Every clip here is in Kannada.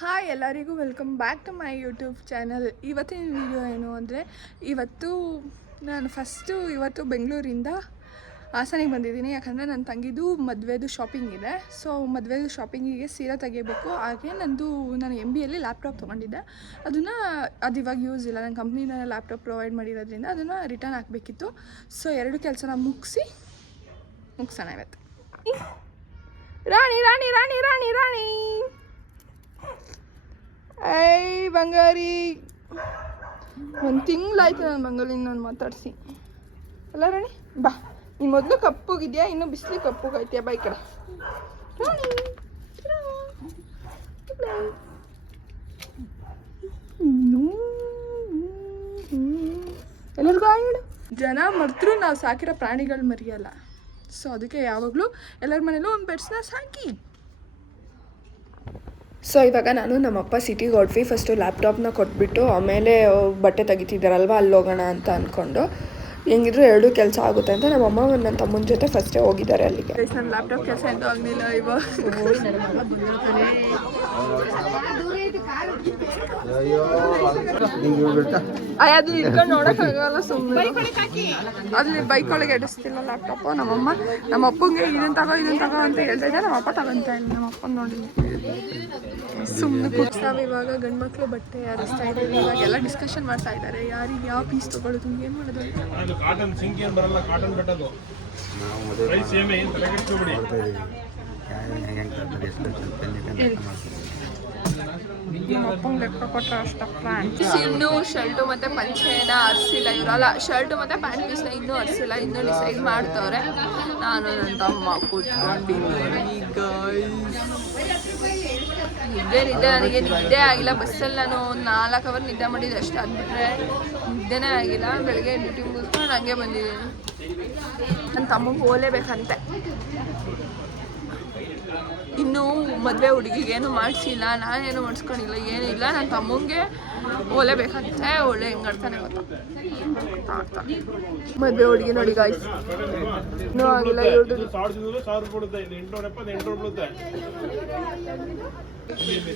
ಹಾಯ್ ಎಲ್ಲರಿಗೂ welcome back to my YouTube channel. ಇವತ್ತಿನ ವಿಡಿಯೋ ಏನು ಅಂದರೆ ಇವತ್ತು ಬೆಂಗಳೂರಿಂದ ಹಾಸನಿಗೆ ಬಂದಿದ್ದೀನಿ. ಯಾಕಂದರೆ ನನ್ನ ತಂಗಿದು ಮದುವೆದು ಶಾಪಿಂಗ್ ಇದೆ. ಸೊ ಮದುವೆದು ಶಾಪಿಂಗಿಗೆ ಸೀರೆ ತೆಗಿಬೇಕು. ಹಾಗೆ ನಾನು MBಯಲ್ಲಿ ಲ್ಯಾಪ್ಟಾಪ್ ತೊಗೊಂಡಿದ್ದೆ. ಅದು ಇವಾಗ ಯೂಸ್ ಇಲ್ಲ. ನನ್ನ ಕಂಪ್ನಿನ ಲ್ಯಾಪ್ಟಾಪ್ ಪ್ರೊವೈಡ್ ಮಾಡಿರೋದ್ರಿಂದ ಅದನ್ನು ರಿಟರ್ನ್ ಹಾಕಬೇಕಿತ್ತು. ಸೊ ಎರಡು ಕೆಲಸನ ಮುಗಿಸೋಣ ಇವತ್ತು. ರಾಣಿ ರಾಣಿ ರಾಣಿ ರಾಣಿ ರಾಣಿ ಐ ಬಂಗಾರಿ, ಒಂದು ತಿಂಗಳಾಯ್ತು ನಾನು ಬಂಗಾಲಿನ ನಾನು ಮಾತಾಡಿಸಿ. ಅಲ್ಲ ರಾಣಿ, ಬಾ. ನೀನು ಮೊದಲು ಕಪ್ಪುಗಿದ್ಯಾ, ಇನ್ನೂ ಬಿಸಿಲು ಕಪ್ಪುಗೈತಿಯಾ? ಬಾ ಈ ಕಡೆ. ರಾಣಿ ಎಲ್ಲರಿಗೂ ಹೇಳು. ಜನ ಮರ್ತರೂ ನಾವು ಸಾಕಿರೋ ಪ್ರಾಣಿಗಳು ಮರಿಯಲ್ಲ. ಸೊ ಅದಕ್ಕೆ ಯಾವಾಗಲೂ ಎಲ್ಲರ ಮನೇಲೂ ಒಂದು ಪೆಟ್ಸ್ನ ಸಾಕಿ. ಸೊ ಇವಾಗ ನಾನು ನಮ್ಮಪ್ಪ ಸಿಟಿಗೆ ಹೊರಟ್ವಿ. ಫಸ್ಟು ಲ್ಯಾಪ್ಟಾಪ್ನ ಕೊಟ್ಬಿಟ್ಟು ಆಮೇಲೆ ಬಟ್ಟೆ ತೆಗಿತಿದ್ದಾರಲ್ವ ಅಲ್ಲಿ ಹೋಗೋಣ ಅಂತ ಅಂದ್ಕೊಂಡು, ಹೆಂಗಿದ್ರು ಎರಡೂ ಕೆಲಸ ಆಗುತ್ತೆ ಅಂತ ನಮ್ಮಮ್ಮ ನನ್ನ ತಮ್ಮನ ಜೊತೆ ಫಸ್ಟೇ ಹೋಗಿದ್ದಾರೆ ಅಲ್ಲಿಗೆ. ನನ್ನ ಲ್ಯಾಪ್ಟಾಪ್ ಕೆಲಸ ಎಂತೂ ಆಗಲಿಲ್ಲ ಇವಾಗ. ಅದು ಇಟ್ಕೊಂಡು ನೋಡೋಕ್ಕಾಗಲ್ಲ, ಸುಮ್ಮನೆ ಅಲ್ಲಿ ಬೈಕ್ ಒಳಗೆ ಎಡಿಸ್ತಿಲ್ಲ ಲ್ಯಾಪ್ಟಾಪು. ನಮ್ಮ ಅಪ್ಪಂಗೆ ಇದನ್ನು ತಗೋ ಅಂತ ಹೇಳ್ತಾ ಇದ್ದೆ. ನಮ್ಮ ಅಪ್ಪ ತಗೊಂತಾ ಇಲ್ಲ. ನಮ್ಮ ಅಪ್ಪನ ನೋಡಿ ಸುಮ್ಮನೆ ಕೂತ್ಸಾವ. ಇವಾಗ ಗಂಡು ಮಕ್ಕಳು ಬಟ್ಟೆ ಯಾರಿಸ್ತಾ ಇದ್ದೀವಿ. ಇವಾಗೆಲ್ಲ ಡಿಸ್ಕಷನ್ ಮಾಡ್ತಾ ಇದ್ದಾರೆ, ಯಾರಿಗೆ ಯಾವ ಪೀಸ್ ತೊಗೊಳ್ಳೋದು, ಏನು ಮಾಡೋದು. ಲೆಕ್ಕ ಕೊಟ್ಟರೆ ಅಷ್ಟ ಪ್ಯಾಂಟ್ ಇನ್ನೂ ಶರ್ಟು ಮತ್ತು ಪಂಚೆನ ಅರ್ಸಿಲ್ಲ ಇವರಲ್ಲ. ಶರ್ಟು ಮತ್ತು ಪ್ಯಾಂಟ್ ಪೀಸ್ನ ಇನ್ನೂ ಅರ್ಸಿಲ್ಲ, ಇನ್ನೂ ಡಿಸೈಡ್ ಮಾಡ್ತವ್ರೆ. ನಾನು ನನ್ನ ತಮ್ಮ ಕೂತ್ಕೊಂಡಿದ್ದೀನಿ. ನಿದ್ದೆ ನನಗೆ ನಿದ್ದೆ ಆಗಿಲ್ಲ. ಬಸ್ಸಲ್ಲಿ ನಾನು ಒಂದು 4 ಅವರ್ ನಿದ್ದೆ ಮಾಡಿದ್ದೆ ಅಷ್ಟೇ. ಅದ್ಬಿಟ್ರೆ ನಿದ್ದೆನೇ ಆಗಿಲ್ಲ. ಬೆಳಗ್ಗೆ ಡ್ಯೂಟಿ ಮುಗಿಸ್ಕೊಂಡು ಹಂಗೆ ಬಂದಿದ್ದೀನಿ. ನನ್ನ ತಮ್ಮಗೆ ಹೋಲೇಬೇಕಂತೆ. ಇನ್ನೂ ಮದುವೆ ಹುಡುಗಿಗೆ ಏನು ಮಾಡಿಸಿಲ್ಲ, ನಾನೇನು ಮಾಡಿಸ್ಕೊಂಡಿಲ್ಲ, ಏನಿಲ್ಲ. ನನ್ನ ತಮ್ಮಂಗೆ ಹೋಲೇಬೇಕಂತೆ. ಒಳ್ಳೆ ಹೆಂಗಾಡ್ತಾನೆ ಗೊತ್ತಾ ಮದುವೆ ಹುಡುಗಿ ನೋಡಿ ಗಾಯ್ಸ್. ಇನ್ನೂ ಆಗಿಲ್ಲ.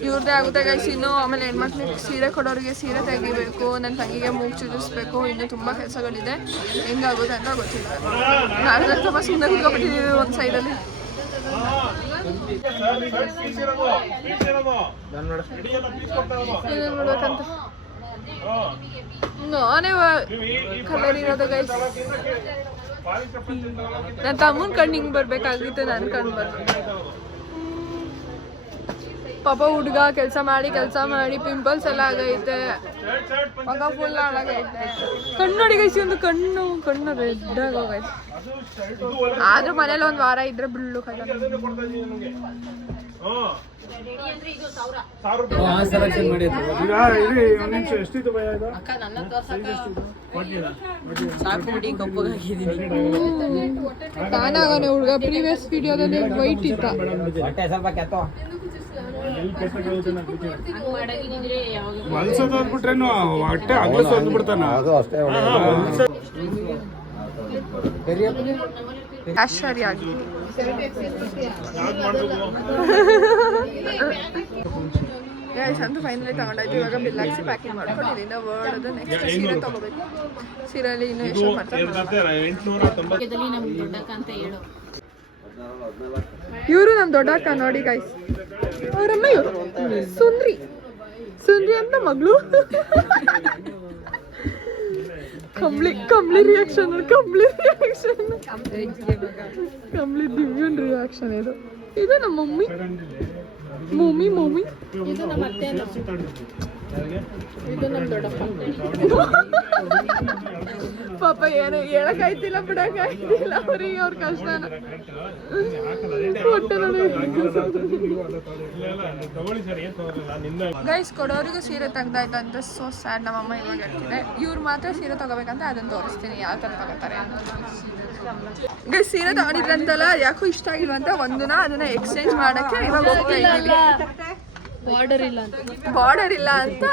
ಇವ್ರದ್ದೇ ಆಗುತ್ತೆ ಗೈಸ್ ಇನ್ನು. ಆಮೇಲೆ ಹೆಣ್ಮಕ್ಳಿಗೆ ಸೀರೆ ಕೊಡೋರಿಗೆ ಸೀರೆ ತೆಗಿಬೇಕು, ನನ್ನ ತಂಗಿಗೆ ಮೂಗು ಚುದಿಸ್ಬೇಕು. ಇನ್ನೂ ತುಂಬ ಕೆಲಸಗಳಿದೆ. ಹೆಂಗಾಗುತ್ತೆ ಅಂತ ಗೊತ್ತಿಲ್ಲ. ನಾನು ತುಂಬ ಸುಮ್ಮನೆ ಕೂತ್ಕೊಂಡ್ಬಿಟ್ಟಿದ್ದೀವಿ ಒಂದು ಸೈಡಲ್ಲಿ. ಏನೇನು ಮಾಡ್ಬೇಕಂತ ನಾನೇ ಕಲರ್ ಇರೋದು ಗೈಸ್. ನನ್ನ ತಮ್ಮನ ಕಣ್ಣು ಹಿಂಗೆ ಬರ್ಬೇಕಾಗಿತ್ತು, ನನ್ನ ಕಣ್ಣು ಬರ್ಬೇಕು. ಪಾಪ ಹುಡುಗ ಕೆಲಸ ಮಾಡಿ ಪಿಂಪಲ್ಸ್ ಎಲ್ಲ ಆಗೈತೆ. ಮಗ ಫುಲ್ ಹಾಳಾಗೈತೆ. ಕಣ್ಣು ನೋಡಿ ಗೈಸಿ, ಒಂದು ಕಣ್ಣು ರೆಡ್ಡಾಗಿ ಹೋಗೈತೆ. ಆದ್ರೂ ಮನೇಲಿ ಒಂದು ವಾರ ಇದ್ರೆ ಬಿಳ್ಳು ಕಲ್ಲ. ನಾನಾಗನೆ ಹುಡುಗ ಪ್ರೀವಿಯಸ್ ವಿಡಿಯೋದಲ್ಲಿ ವೈಟ್ ಇತ್ತ. ಐಶ್ವರ್ಯ ಅಂತೂ ಫೈನಲಿ ತಗೊಂಡಾಯ್ತು. ಇವಾಗ ಬಿಲ್ ಹಾಕ್ಸಿ ಪ್ಯಾಕಿಂಗ್ ಮಾಡ್ಕೊಂಡಿದ್ದೀನಿ. ವರ್ಡ್ ನೆಕ್ಸ್ಟ್ ಸೀರೆ ತಗೋಬೇಕು. ಸೀರೆಯಲ್ಲಿ ಇನ್ನೂ ಎಷ್ಟು ಮಾಡ್ತಾರೆ. ಇವರು ನಮ್ಮ ದೊಡ್ಡಕ್ಕ ನೋಡಿ ಗೈಸ್. ಅವರಮ್ಮ ಇವರು ಸುಂದ್ರಿ ಅಂತ ಮಗಳು. ಕಂಬ್ಲಿ ರಿಯಾಕ್ಷನ್ ಕಂಬ್ಲಿ ದಿವ್ಯನ್ ರಿಯಾಕ್ಷನ್. ಇದು ನಮ್ಮ ಮಮ್ಮಿ ಇದು ನಮ್ಮ ಅತ್ತೆ, ಇದು ನಮ್ಮ ದೊಡ್ಡಪ್ಪ. ಪಾಪ ಏನು ಹೇಳಕ್ಕಾಯ್ತಿಲ್ಲ, ಬಿಡಕ್ಕಾಯ್ತಿಲ್ಲ ಅವ್ರಿಗೆ ಅವ್ರ ಕಷ್ಟನ. ಗೈಸ್ ಕೊಡೋರಿಗೂ ಸೀರೆ ತೆಗ್ದಾಯ್ತು ಅಂತ ಸೋ ಸ್ಯಾಡ್. ನಮ್ಮಮ್ಮ ಇವಾಗ ಹೇಳ್ತಿದೆ ಇವ್ರು ಮಾತ್ರ ಸೀರೆ ತಗೋಬೇಕಂತ. ಅದನ್ನು ತೋರಿಸ್ತೀನಿ ಯಾವ ಥರ ತಗೋತಾರೆ ಅಂತ. ಗೈಸ್ ಸೀರೆ ತಗೊಂಡಿದ್ರಂತಲ್ಲ, ಯಾಕೋ ಇಷ್ಟ ಆಗಿಲ್ವ ಅಂತ ಅದನ್ನ ಎಕ್ಸ್ಚೇಂಜ್ ಮಾಡೋಕ್ಕೆ ಇವಾಗ ಹೋಗ್ತಾ ಇದ್ದೀವಿ. ಬಾರ್ಡರ್ ಇಲ್ಲ ಅಂತ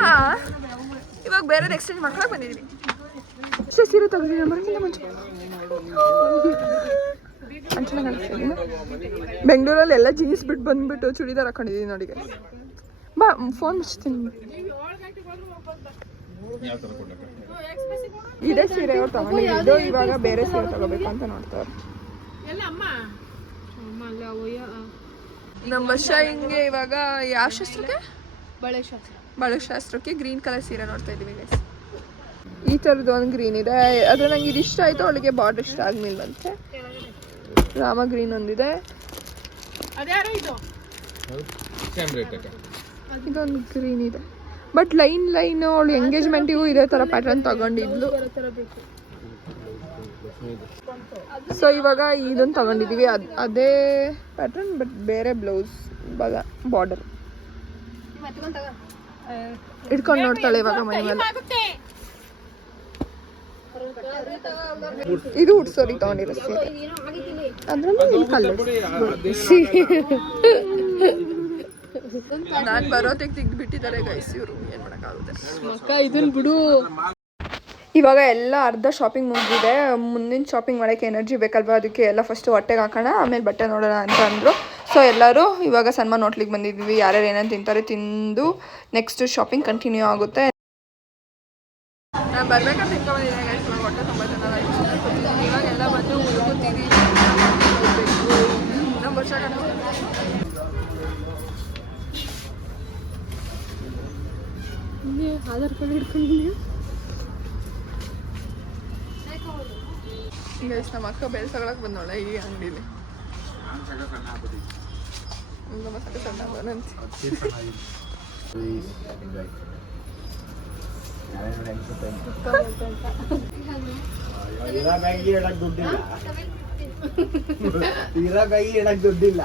ಇವಾಗ ಬೇರೆದು ಎಕ್ಸ್ಚೇಂಜ್ ಮಾಡ್ಕೊಳಕ್ಕೆ ಬಂದಿದ್ದೀವಿ. ಸೀರೆ ತಗೋತೀನಿ ಮರಕ್ಕಿಂತ ಮುಂಚೆ ಬೆಂಗಳೂರಲ್ಲಿ ಎಲ್ಲ ಜೀನ್ಸ್ ಬಿಟ್ಟು ಬಂದ್ಬಿಟ್ಟು ಚೂಡಿದಾರ್ ಹಾಕೊಂಡಿದ್ದೀನಿ ನೋಡಿ. ಬಾ ಫೋನ್ ಮುಚ್ತೀನಿ. ಇದೇ ಸೀರೆ ಅವ್ರು ತಗೊಂಡಿದ್ದು, ಇವಾಗ ಬೇರೆ ಸೀರೆ ತಗೋಬೇಕು ಅಂತ ನೋಡ್ತಾರೆ. ನಮ್ಮ ವರ್ಷ ಹಿಂಗೆ ಇವಾಗ ಯಾವ ಶಾಸ್ತ್ರಕ್ಕೆ? ಬಳೆ ಶಾಸ್ತ್ರಕ್ಕೆ ಗ್ರೀನ್ ಕಲರ್ ಸೀರೆ ನೋಡ್ತಾ ಇದ್ದೀವಿ ಗೈಸ್. ಈ ಥರದ್ದು ಒಂದು ಗ್ರೀನ್ ಇದೆ, ಅದು ನಂಗೆ ಇದು ಇಷ್ಟ ಆಯಿತು, ಅವಳಿಗೆ ಬಾರ್ಡರ್ ಇಷ್ಟ ಆಗಲಿಲ್ಲಂತೆ. ರಾಮ ಗ್ರೀನ್ ಒಂದಿದೆ, ಇದೊಂದು ಗ್ರೀನ್ ಇದೆ. ಬಟ್ ಲೈನ್ ಅವಳು ಎಂಗೇಜ್ಮೆಂಟಿಗೂ ಇದೇ ಥರ ಪ್ಯಾಟರ್ನ್ ತಗೊಂಡಿದ್ಲು. ಸೊ ಇವಾಗ ಇದೊಂದು ತಗೊಂಡಿದ್ದೀವಿ, ಅದೇ ಪ್ಯಾಟರ್ನ್ ಬಟ್ ಬೇರೆ ಬ್ಲೌಸ್ ಬಾರ್ಡರ್ ಇಟ್ಕೊಂಡು ನೋಡ್ತಾಳೆ ಇವಾಗ ಮನೆ ಮೇಲೆ. ಇದು ಉಡ್ಸೋರಿ ತಗೊಂಡಿರೋ ಸೀರೆ, ಅದ್ರಲ್ಲಿ ಇಲ್ಲಿ ಕಲರ್. ನಾನು ಬರೋದಕ್ಕೆ ತೆಗ್ದುಬಿಟ್ಟಿದ್ದಾರೆ ಗೈಸ್ ಇವರು, ಏನು ಮಾಡೋಕ್ಕಾಗುತ್ತೆ. ಇದನ್ನ ಬಿಡು. ಇವಾಗ ಎಲ್ಲ ಅರ್ಧ ಶಾಪಿಂಗ್ ಮುಗಿದಿದೆ, ಮುಂದಿನ ಶಾಪಿಂಗ್ ಮಾಡೋಕ್ಕೆ ಎನರ್ಜಿ ಬೇಕಲ್ವಾ, ಅದಕ್ಕೆ ಎಲ್ಲ ಫಸ್ಟು ಹೊಟ್ಟೆಗೆ ಹಾಕೋಣ, ಆಮೇಲೆ ಬಟ್ಟೆ ನೋಡೋಣ ಅಂತ ಅಂದರು. ಸೊ ಎಲ್ಲರೂ ಇವಾಗ ಸನ್ಮಾನ ಹೋಟ್ಲಿಗೆ ಬಂದಿದ್ವಿ, ಯಾರ್ಯಾರು ಏನೇನು ತಿಂತಾರೆ ತಿಂದು ನೆಕ್ಸ್ಟ್ ಶಾಪಿಂಗ್ ಕಂಟಿನ್ಯೂ ಆಗುತ್ತೆ. ನಾನು ಬರ್ಬೇಕಾದ್ರೆ ತಿನ್ಕೊಂಡ್ಬಂದಿದ್ದೆ ಗೈಸ್, ಇವಾಗ ಹೊಟ್ಟೆ ತುಂಬ ಜನ ಇವಾಗ ಎಲ್ಲ ಬಂದು ಉಳ್ಕೊತೀವಿ. ನಮ್ಮ ವರ್ಷ ಆಧಾರ್ ಕಾರ್ಡ್ ಹಿಡ್ಕೊಂಡಿದ್ದೀವಿ ಗೈಸ್. ನಮ್ಮ ಅಕ್ಕ ಬೆಳೆ ತಗೊಳಕ್ಕೆ ಬಂದೋಳೆ ಈ ಅಂಗಡಿಲಿ. ನಮ್ಮ ಸಣ್ಣ ಸಣ್ಣ ಬಂದಂತೆ ದುಡ್ಡಿಲ್ಲ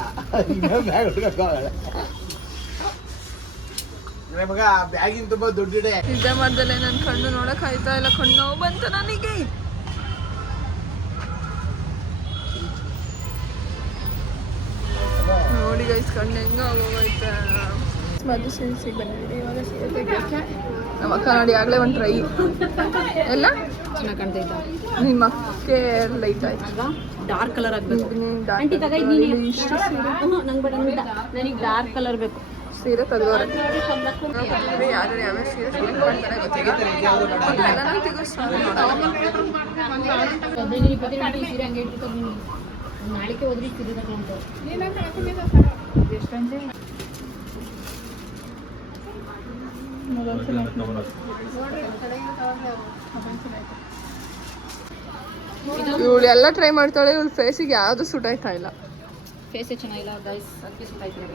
ಬ್ಯಾಗಿನ ತುಂಬಾ ದುಡ್ಡಿದೆ. ನಿಜ ಮಾಡ್ದಲ್ಲೇ ನನ್ನ ಕಣ್ಣು ನೋಡಕ್ ಆಯ್ತಾ ಇಲ್ಲ, ಕಣ್ಣು ನೋವು ಬಂತು ನನಗೆ. ನೋಡಿ ಗೈಸ್ ಕಣ್ಣು ಹೆಂಗ ಆಗೋಯ್ತಾ. ಮದ್ದು ಸೀರೆಗೆ ಬಂದಿದ್ದೀವಿ, ಇವಾಗ ಸೀರೆ ತೆಗಿಯೋಕ್ಕೆ. ನಮ್ಮ ಅಕ್ಕ ನೋಡಿ ಆಗಲೇ ಒಂದು ಟ್ರೈ ಎಲ್ಲ ಚೆನ್ನಾಗಿ ಕಾಣ್ತೈತಾ. ನಿಮ್ಮ ಅಕ್ಕೆ ಲೈಟ್ ಆಯ್ತು, ಡಾರ್ಕ್ ಕಲರ್ ಆಗಬೇಕು. ಇಷ್ಟು ನನಗೆ ಡಾರ್ಕ್ ಕಲರ್ ಬೇಕು. ಸೀರೆ ತೆಗೆದವ್ರೆ ಯಾರು ಯಾವ್ಯಾವ ಸೀರೆ ಸೆಲೆಕ್ಟ್ ಮಾಡ್ತಾರೆ ಗೊತ್ತಿಲ್ಲ. ಎಲ್ಲ ತೆಗಿಸ್ತಾರೆ ಸೀರೆ ಹಂಗೆ ಇಟ್ಕೊಂಡು ನಾಳಿಕೆ ಹೋದ್ರಿ ಸೀರೆ ತಗೊಂಡು ಎಷ್ಟಂತೆ ಇವಳು ಎಲ್ಲ ಟ್ರೈ ಮಾಡ್ತಾಳೆ, ಇವಳು ಫೇಸಿಗೆ ಯಾವುದು ಸೂಟ್ ಆಯ್ತಾ ಇಲ್ಲ. ಫೇಸೇ ಚೆನ್ನಾಗಿಲ್ಲ ಗೈಸ್, ಅದಕ್ಕೆ ಸೂಟ್ ಆಯ್ತಿಲ್ಲ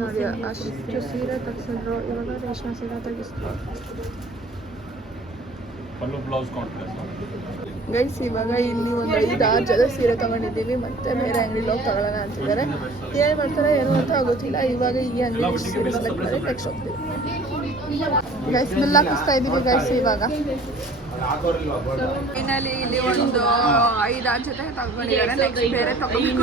ನೋಡಿ ಅಷ್ಟು ಸೀರೆ ತೆಗ್ಸಿದ್ರು, ಇವಾಗ ರೇಷ್ಮೆ ಸೀರೆ ತೆಗಿಸ್ತಾರೆ ಗೈಸ್. ಇವಾಗ ಇಲ್ಲಿ ಒಂದು 5-6 ಜೊತೆ ಸೀರೆ ತಗೊಂಡಿದ್ದೀವಿ, ಮತ್ತೆ ಬೇರೆ ಅಂಗಡಿಲಿ ಹೋಗಿ ತಗೊಳ್ಳೋಣ ಅಂತಿದ್ದಾರೆ. ಏನು ಮಾಡ್ತಾರೆ ಏನೋ ಅಂತ ಆಗೋತಿಲ್ಲ. ಇವಾಗ ಈ ಅಂಗಡಿ ಸೀರೆ ಸೆಲೆಕ್ಟ್ ಮಾಡಿ ನೆಕ್ಸ್ಟ್ ಹೋಗ್ತೀವಿ ಗೈಸ್. ಬಿಲ್ ಹಾಕಿಸ್ತಾ ಇದ್ದೀವಿ ಗೈಸ್. ಇವಾಗ ಫೈನಲಿ ಇಲ್ಲಿ ಒಂದು 5-6 ಜೊತೆ ತಗೊಂಡಿದ್ದಾರೆ, ನೆಕ್ಸ್ಟ್ ಬೇರೆ ತಗೊಂಡು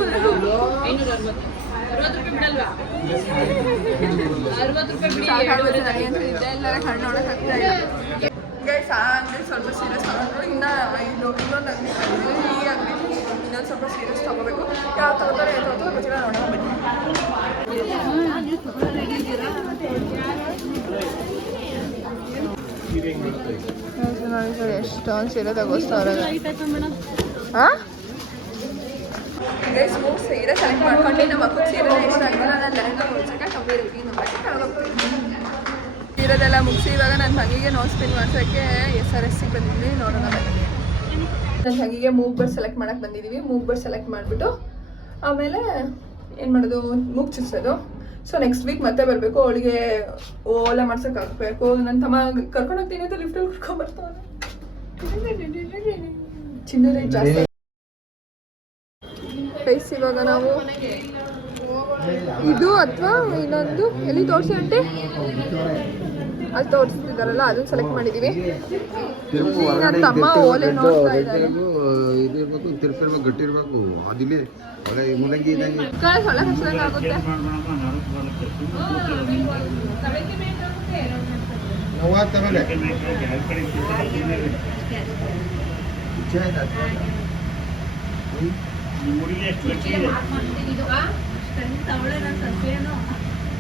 ಸಾಕಾಗುತ್ತೆ ನನಗೆ ಅಂತ ಇದೆ. ಎಲ್ಲರ ಕಣ್ಣು ನೋಡೋಕ್ಕಾಗ್ತಾ ಇಲ್ಲ ಗೈಸ್. ಆ ಅಂಗಡಿ ಸ್ವಲ್ಪ ಸೀರಿಯಸ್ ತಗೊಂಡ್ರು, ಇನ್ನು ಇನ್ನೊಂದು ಅಂಗಡಿ ಈ ಅಂಗಡಿ ಇನ್ನೊಂದು ಸ್ವಲ್ಪ ಸೀರಿಯಸ್ ತಗೋಬೇಕು. ಯಾವ ತಗೋತಾರೆ ಯಾವ ತಗೋತಾರೆ ಗೊತ್ತಿಲ್ಲ, ನೋಡೋಣ ಬನ್ನಿ. ಎಷ್ಟೊಂದು ಸೀರೆ ತಗೋಸ್ತಾವ್ರೆ. ಹಾಂ ಗೈಸ್, ಮೂರು ಸೀರೆ ಸೆಲೆಕ್ಟ್ ಮಾಡ್ಕೊಂಡು ನಮ್ಮ ಮಕ್ಕಳು ಸೀರೆ ಇಷ್ಟ ಆಗಿಲ್ಲ, ನಾನು ಲೆಹಂಗಾ ಹೊಲ್ಸಕ್ಕೆ ಕಮ್ಮಿ ರೇಟಿ ನಮ್ಮ ಬಟ್ಟೆ ತಗೋಗ್ತೀನಿ. ಸೀರೆದೆಲ್ಲ ಮುಗಿಸಿ ಇವಾಗ ನನ್ನ ತಂಗಿಗೆ ನೋಸ್ ಪಿನ್ ಮಾಡ್ಸೋಕ್ಕೆ SRSಗೆ ಬಂದಿದ್ವಿ, ನೋಡೋಣ. ನನ್ನ ತಂಗಿಗೆ ಮೂಗ್ ಬರ್ಡ್ ಸೆಲೆಕ್ಟ್ ಮಾಡಕ್ಕೆ ಬಂದಿದ್ದೀವಿ. ಮೂಗ್ ಬರ್ಡ್ ಸೆಲೆಕ್ಟ್ ಮಾಡಿಬಿಟ್ಟು ಆಮೇಲೆ ಏನು ಮಾಡೋದು, ಮೂಗ್ ಚುಚ್ಚೋದು. ಸೊ ನೆಕ್ಸ್ಟ್ ವೀಕ್ ಮತ್ತೆ ಬರಬೇಕು, ಅವಳಿಗೆ ಓಲೆ ಮಾಡ್ಸೋಕೆ ಹಾಕಬೇಕು. ನನ್ನ ತಮ್ಮ ಕರ್ಕೊಂಡು ಹೋಗ್ತೀನಿ ಅಂತ ಲಿಫ್ಟಲ್ಲಿ ಕರ್ಕೊಂಡ್ಬರ್ತಾವೆ. ಚಿನ್ನ ರೇಟ್ ಜಾಸ್ತಿ ಗೈಸ್. ಇವಾಗ ನಾವು ಇದು ಅಥವಾ ಇನ್ನೊಂದು ಎಲ್ಲಿ ತೋರಿಸಿ ಅಂಟೆ ಅಲ್ಲಿ ತೋರಿಸ್ತಿದ್ದಾರಲ್ಲ ಅದನ್ನ ಸೆಲೆಕ್ಟ್ ಮಾಡಿದ್ದೀವಿ. ನನ್ನ ತಮ್ಮ ಓಲೆ ನೋಡ್ತಾ ಇದ್ದಾರೆ. ಗಟ್ಟಿರ್ಬೇಕು ಅದಿಲ್ಲಿ ಮುಲಂಗಿ ಸೊಳ್ಳೆ ಕಚ್ಚಿದಂಗಾಗುತ್ತೆ. ನಿಮ್ಮ ಹುಡುಗಿ ಎಷ್ಟು ಗಟ್ಟಿ ಇದೆ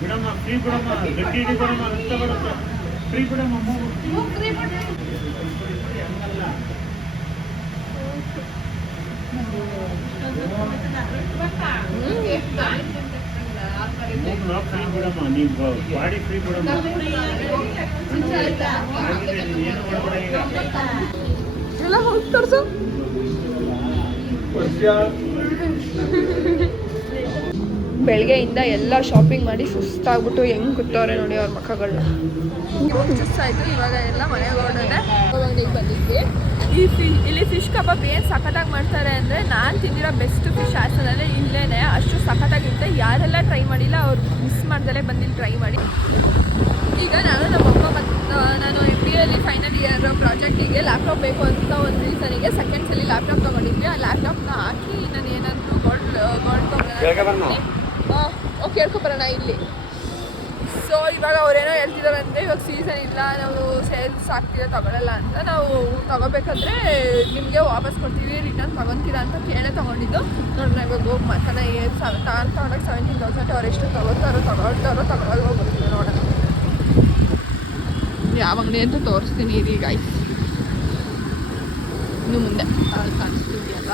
ಬಿಡಮ್ಮ ಫ್ರೀ ಬಿಡಮ್ಮ ಗಟ್ಟಿ ಹಿಡಿ ಬಿಡಮ್ಮ ರಕ್ತ ಬರುತ್ತೆ ಫ್ರೀ ಬಿಡಮ್ಮ ಹಂಗಲ್ಲ ಮೂಗು ಫ್ರೀ ಬಿಡಮ್ಮ ನೀವು ಬಾಡಿ ಫ್ರೀ ಬಿಡಮ್ಮ ಏನು ಮಾಡಬೇಡ ಈಗ ಎಲ್ಲ ಹೋಗಿ ತೋರಿಸು. ಬೆಳಗ್ಗೆಯಿಂದ ಎಲ್ಲ ಶಾಪಿಂಗ್ ಮಾಡಿ ಸುಸ್ತಾಗ್ಬಿಟ್ಟು ಹೆಂಗೆ ಕೂತವ್ರೆ ನೋಡಿ ಅವ್ರ ಮಕ್ಕಗಳನ್ನ. ಇವಾಗ ಸುಸ್ತಾಯಿತು, ಇವಾಗ ಎಲ್ಲ ಮನೆಗೆ ಹೊರಡೋದೆ. ಅಂಗಡಿಗೆ ಬಂದಿದ್ವಿ. ಇಲ್ಲಿ ಫಿಶ್ ಕಬಾಬ್ ಏನು ಸಖತ್ತಾಗಿ ಮಾಡ್ತಾರೆ ಅಂದರೆ, ನಾನು ತಿಂದಿರೋ ಬೆಸ್ಟ್ ಫಿಶ್ ಹಾಸನಲ್ಲಿ ಇಲ್ಲೇ ಅಷ್ಟು ಸಖತ್ತಾಗಿರುತ್ತೆ. ಯಾರೆಲ್ಲ ಟ್ರೈ ಮಾಡಿಲ್ಲ ಅವ್ರು ಮಿಸ್ ಮಾಡ್ದಲೇ ಬಂದಿಲ್ಲಿ ಟ್ರೈ ಮಾಡಿ. ಈಗ ನಾನು ನಮ್ಮಮ್ಮ ಮತ್ತು ನಾನು MBA ಫೈನಲ್ ಇಯರ್ ಪ್ರಾಜೆಕ್ಟಿಗೆ ಲ್ಯಾಪ್ಟಾಪ್ ಬೇಕು ಅಂತ ಒಂದು ರೀಸನಿಗೆ ಸೆಕೆಂಡ್ಸಲ್ಲಿ ಲ್ಯಾಪ್ಟಾಪ್ ತೊಗೊಂಡಿದ್ವಿ. ಆ ಲ್ಯಾಪ್ಟಾಪ್ನ ಹಾಕಿ ನಾನು ಏನಾದರೂ ಗೋಲ್ಡ್ ತೊಗೊಂಡು ಓಕೆ ಹೇಳ್ಕೊಬರೋಣ ಇಲ್ಲಿ. ಸೊ ಇವಾಗ ಅವರೇನೋ ಹೇಳ್ತಿದ್ದಾರೆ ಅಂದರೆ, ಇವಾಗ ಸೀಸನ್ ಇಲ್ಲ, ನಾವು ಸೇಲ್ಸ್ ಆಗ್ತಿದೆ ತೊಗೊಳಲ್ಲ ಅಂತ. ನಾವು ತೊಗೋಬೇಕಾದ್ರೆ ನಿಮಗೆ ವಾಪಸ್ ಕೊಡ್ತೀವಿ, ರಿಟರ್ನ್ ತೊಗೊತೀರಾ ಅಂತ ಕೇಳೇ ತೊಗೊಂಡಿದ್ದು. ನೋಡೋಣ ಇವಾಗ ಹೋಗಿ ಮಾತಾಡ. ನಾನು ತೊಗೊಂಡಾಗ 17,000 ಅವ್ರು ಎಷ್ಟು ತೊಗೊಳ್ತಾರೋ ತೊಗೊಳೋದು ಹೋಗ್ಬಿಡ್ತೀವಿ. ನೋಡೋಣ ಯಾವ ಅಂಗಡಿ ಅಂತ ತೋರಿಸ್ತೀನಿ ರೀ ಗೈಸ್. ಇನ್ನು ಮುಂದೆ ಅಲ್ಲಿ ಕಾಣಿಸ್ತಿದೆಯಲ್ಲ,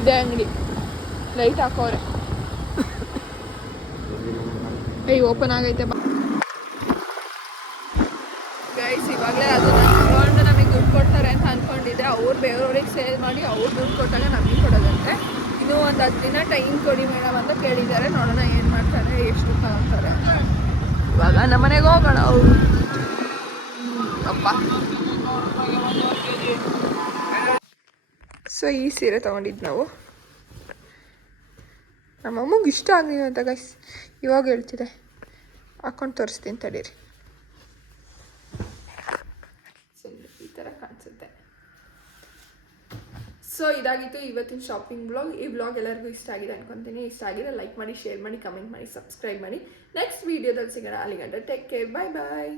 ಇದೇ ಅಂಗಡಿ. ಲೈಟ್ ಹಾಕೋರೆ. ಓಪನ್ ಆಗೈತೆ ಗೈಸ್. ಇವಾಗಲೇ ಅದನ್ನು ತಗೊಂಡು ನಮಗೆ ದುಡ್ಡು ಕೊಡ್ತಾರೆ ಅಂತ ಅಂದ್ಕೊಂಡಿದ್ದೆ. ಅವ್ರು ಬೇರೆಯವ್ರಿಗೆ ಸೇಲ್ ಮಾಡಿ ಅವ್ರು ದುಡ್ಡು ಕೊಟ್ಟಾಗ ನಮಗೆ ಕೊಡೋದಂತೆ. ಇನ್ನೂ ಒಂದು 10 ದಿನ ಟೈಮ್ ಕೊಡಿ ಮೇಡಮ್ ಅಂತ ಕೇಳಿದ್ದಾರೆ. ನೋಡೋಣ ಏನು ಮಾಡ್ತಾರೆ, ಎಷ್ಟು ತಗೊಳ್ತಾರೆ. ಇವಾಗ ನಮ್ಮನೆಗೆ ಹೋಗೋಣ. ಅವರು ಅಪ್ಪ ಸೊ ಈ ಸೀರೆ ತೊಗೊಂಡಿದ್ದು ನಾವು. ನಮ್ಮಮ್ಮಗೆ ಇಷ್ಟ ಆಗಲಿಲ್ಲ ಅಂತ ಗೈಸ್, ಇವಾಗ ಹೇಳ್ತಿದೆ. ಹಾಕೊಂಡು ತೋರಿಸ್ತೀನಿ ತಡೀರಿ. ಈ ಥರ ಕಾಣಿಸುತ್ತೆ. ಸೊ ಇದಾಗಿತ್ತು ಇವತ್ತಿನ ಶಾಪಿಂಗ್ ಬ್ಲಾಗ್. ಈ ಬ್ಲಾಗ್ ಎಲ್ಲರಿಗೂ ಇಷ್ಟ ಆಗಿದೆ ಅನ್ಕೊತೀನಿ. ಇಷ್ಟ ಆಗಿದೆ ಲೈಕ್ ಮಾಡಿ, ಶೇರ್ ಮಾಡಿ, ಕಮೆಂಟ್ ಮಾಡಿ, ಸಬ್ಸ್ಕ್ರೈಬ್ ಮಾಡಿ. ನೆಕ್ಸ್ಟ್ ವೀಡಿಯೋದಲ್ಲಿ ಸಿಗೋಣ. ಅಲ್ಲಿಗಂಟ ಟೇಕ್ ಕೇರ್, ಬಾಯ್ ಬಾಯ್.